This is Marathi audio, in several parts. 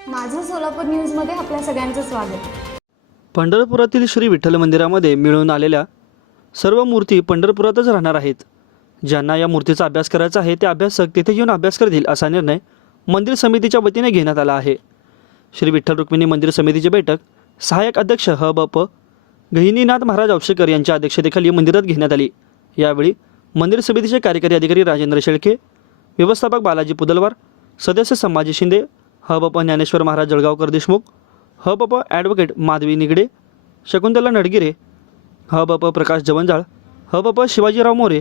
सोलापूर न्यूजमध्ये आपल्या सगळ्यांचं स्वागत. पंढरपुरातील श्री विठ्ठल मंदिरामध्ये मिळून आलेल्या सर्व मूर्ती पंढरपुरातच राहणार आहेत. ज्यांना या मूर्तीचा अभ्यास करायचा आहे ते अभ्यासक तिथे येऊन अभ्यास करतील असा निर्णय मंदिर समितीच्या वतीने घेण्यात आला आहे. श्री विठ्ठल रुक्मिणी मंदिर समितीची बैठक सहाय्यक अध्यक्ष ह. ब. प. गहिनीनाथ महाराज औक्षेकर यांच्या अध्यक्षतेखाली मंदिरात घेण्यात आली. यावेळी मंदिर समितीचे कार्यकारी अधिकारी राजेंद्र शेळके व्यवस्थापक बालाजी पुदलवार सदस्य संभाजी शिंदे ह प ज्ञानेश्वर महाराज जळगावकर देशमुख ह प ॲडव्होकेट माधवी निगडे शकुंतला नडगिरे ह प प्रकाश जवंजाळ ह प शिवाजीराव मोरे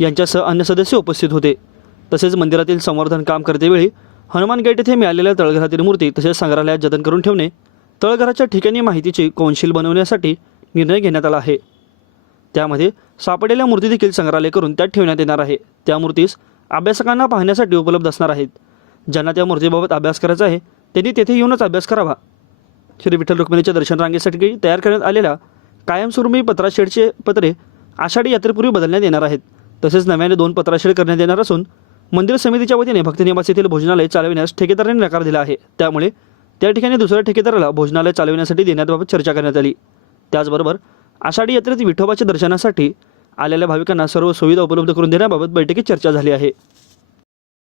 यांच्यासह अन्य सदस्य उपस्थित होते. तसेच मंदिरातील संवर्धन काम करतेवेळी हनुमान गेट येथे मिळालेल्या तळघरातील मूर्ती तसेच संग्रहालयात जतन करून ठेवणे तळघराच्या ठिकाणी माहितीची कौन्शिल बनवण्यासाठी निर्णय घेण्यात आला आहे. त्यामध्ये सापडलेल्या मूर्ती देखील संग्रहालय करून त्यात ठेवण्यात येणार आहे. त्या मूर्तीस अभ्यासकांना पाहण्यासाठी उपलब्ध असणार आहेत. ज्यांना त्या मूर्तीबाबत अभ्यास करायचा आहे त्यांनी तेथे येऊनच अभ्यास करावा. श्री विठ्ठल रुक्मिणीच्या दर्शन रांगेसाठी तयार करण्यात आलेल्या कायमस्वरूपी पत्राशेडचे पत्रे आषाढी यात्रेपूर्वी बदलण्यात येणार आहेत. तसेच नव्याने दोन पत्राशेड करण्यात येणार असून मंदिर समितीच्या वतीने भक्तनिवास येथील भोजनालय चालविण्यास ठेकेदाराने नकार दिला आहे. त्यामुळे त्या ठिकाणी दुसऱ्या ठेकेदाराला भोजनालय चालविण्यासाठी देण्याबाबत चर्चा करण्यात आली. त्याचबरोबर आषाढी यात्रेत विठोबाच्या दर्शनासाठी आलेल्या भाविकांना सर्व सुविधा उपलब्ध करून देण्याबाबत बैठकीत चर्चा झाली आहे.